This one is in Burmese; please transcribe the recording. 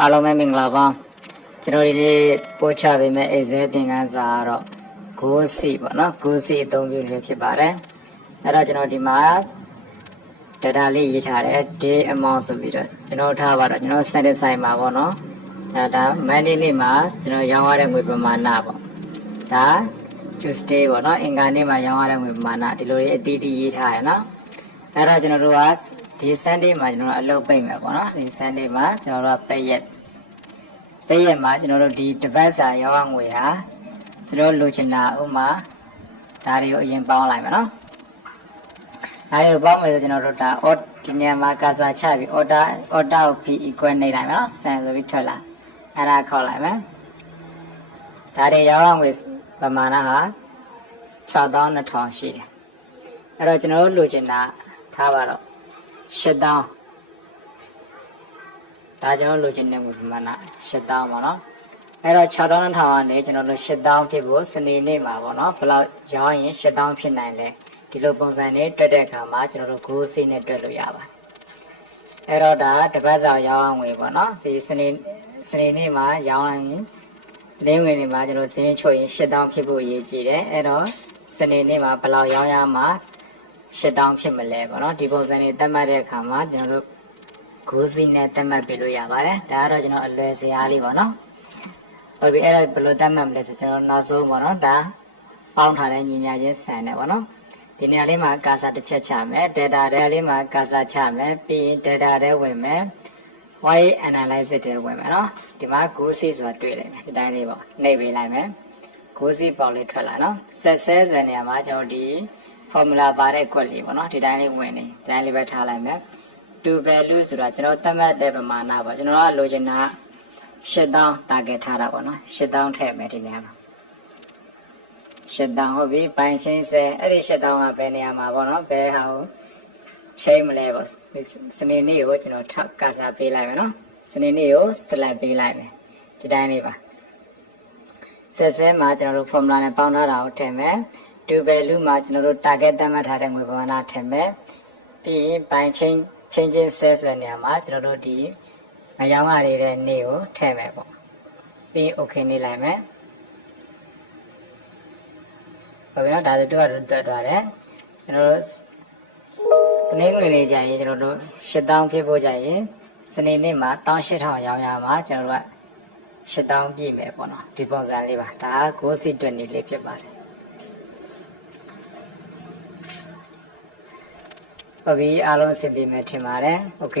အားလုံးပဲမင်္ဂလာပါကျွန်တော်ဒီနေ့ပို့ချပေးမယ့် Excel သင်ခန်းစာကတော့9စီပေါ့နော်9စီအသုံးပြုလေးဖြစ်ပါတယ်အဲ့တော့ကျွန်တော်ဒီမှာ data လေးရေးထားတယ် day amount ဆိုပြီးတော့ကျွန်တော်ထားပါတော့ကျွန်တော် sentence ဆိုင်မှာပေါ့နော်ဒါ Monday နေ့မှာကျွန်တော်ရောင်းရတဲ့ငွေပမာဏပေါ့ဒါ Tuesday ပေါ့နော်အင်္ဂါနေ့မှာရောင်းရတဲ့ငွေပမာဏဒီလိုလေးအတီးတီးရေးထားရနော်အဲ့တော့ကျွန်တော်တို့ကဒီ Sunday မှာကျွန်တော်တို့အလုပ်ပိတ်မယ်ပေါ့နော်ဒီ Sunday မှာကျွန်တော်တို့ကပိတ်ရက်မှာကျွန်တော်တို့ဒီတစ်ပတ်စာရောင်းရငွေဟာကျွန်တော်လိုချင်တာဥမာဒါတွေကိုအရင်ပေါင်းလိုက်မယ်နော်ဒါတွေကိုပေါင်းမယ်ဆိုကျွန်တော်တို့ဒါဒီနေရာမှာကာစာချပြီး order ကို p equal နေလိုက်မယ်နော်ဆန်ဆိုပြီးထွက်လာအဲ့ဒါခေါက်လိုက်မယ်ဒါတွေရောင်းရငွေပမာဏဟာ62,000ရှိတယ်အဲ့တော့ကျွန်တော်တို့လိုချင်တာထားပါတော့8000ဒါကျွန်တော်လိုချင်တဲ့ငွေပမာဏ8000ပေါ့နော်အဲ့တော့62,000ကနေကျွန်တော်တို့8000ဖြစ်ဖို့စနေနေ့မှာပေါ့နော်ဘယ်လောက်ရောင်းရင်8000ဖြစ်နိုင်လဲဒီလိုပုံစံနဲ့တွက်တဲ့အခါမှာကျွန်တော်တို့9စိနဲ့တွက်လို့ရပါတယ်အဲ့တော့ဒါတစ်ပတ်စာရောင်းငွေပေါ့နော်ဒီစနေနေ့မှာရောင်းရင်လင်းဝင်နေမှာကျွန်တော်စင်းချုပ်ရင်8000ဖြစ်ဖို့ရည်ကြည်တယ်အဲ့တော့စနေနေ့မှာဘယ်လောက်ရောင်းရမှာ8000ဖြစ်မလဲပေါ့နော်ဒီပုံစံနဲ့သတ်မှတ်တဲ့အခါမှာကျွန်တော်တို့9စီနဲ့သတ်မှတ်ပြလို့ရပါတယ်ဒါကတော့ကျွန်တော်အလွယ်စရာလေးပေါ့နော်ဟုတ်ပြီအဲ့တော့ဘယ်လိုသတ်မှတ်မလဲဆိုကျွန်တော်နောက်ဆုံးပေါ့နော်ဒါပေါင်းထားတဲ့ညီညာချင်းဆန်တယ်ပေါ့နော်ဒီနေရာလေးမှာကာစာတစ်ချက်ချမယ် data တွေလေးမှာကာစာချမယ်ပြီးရင် data တွေဝင်မယ် y analysis တွေဝင်မယ်နော်ဒီမှာ9စီဆိုတာတွေ့လိုက်မယ်ဒီတိုင်းလေးပေါ့နှိပ်ပေးလိုက်မယ်9စီပေါက်လေးထွက်လာနော်ဆက်ဆဲဆိုတဲ့နေရာမှာကျွန်တော်ဒီ formula ပါတဲ့ကွက်လေးပေါ့နော်ဒီတိုင်းလေးဝင်နေဒီတိုင်းလေးပဲထားလိုက်မယ် to value ဆိုတာကျွန်တော်သတ်မှတ်တဲ့ပမာဏပေါ့ကျွန်တော်ကလိုချင်တာ8000 target ထားတာပေါ့နော်8000ထည့်မယ်ဒီနေရာမှာ8000ဟုတ်ပြီပိုင်းချင်းစဲအဲ့ဒီ8000ကဘယ်နေရာမှာပေါ့နော်ဘယ်ဟာကိုချိန်မလဲပေါ့စနေနေ့ကိုကျွန်တော်ထပ်ကာစာပေးလိုက်မယ်နော်စနေနေ့ကို select ပေးလိုက်မယ်ဒီတိုင်းလေးပါဆက်စဲမှာကျွန်တော်တို့ formula နဲ့ပေါင်းထားတာကိုထည့်မယ် to value မှာကျွန်တော်တို့ target သတ်မှတ်ထားတဲ့ငွေပမာဏထည့်မယ်ပြီးရင်ပိုင်းချင်းဆဲဆိုတဲ့နေရာမှာကျွန်တော်တို့ဒီမရောင်းရတဲ့နေ့ကိုထည့်မယ်ပေါ့ပြီး okay နေလိုက်မယ်ဟုတ်ပြီနော်ဒါဆိုတော့တွက်သွားတယ်ကျွန်တော်တို့တနေ့ငွေလေးကြာရင်ကျွန်တော်တို့8000ဖြစ်ဖို့ကြာရင်စနေနေ့မှာ18000ရောင်းရမှာကျွန်တော်တို့က8000ပြည့်မယ်ပေါ့နော်ဒီပုံစံလေးပါဒါက9စီတွက်နေလေးဖြစ်ပါတယ်ဟုတ်ပြီအားလုံးအဆင်ပြေမယ်ထင်ပါတယ်โอเค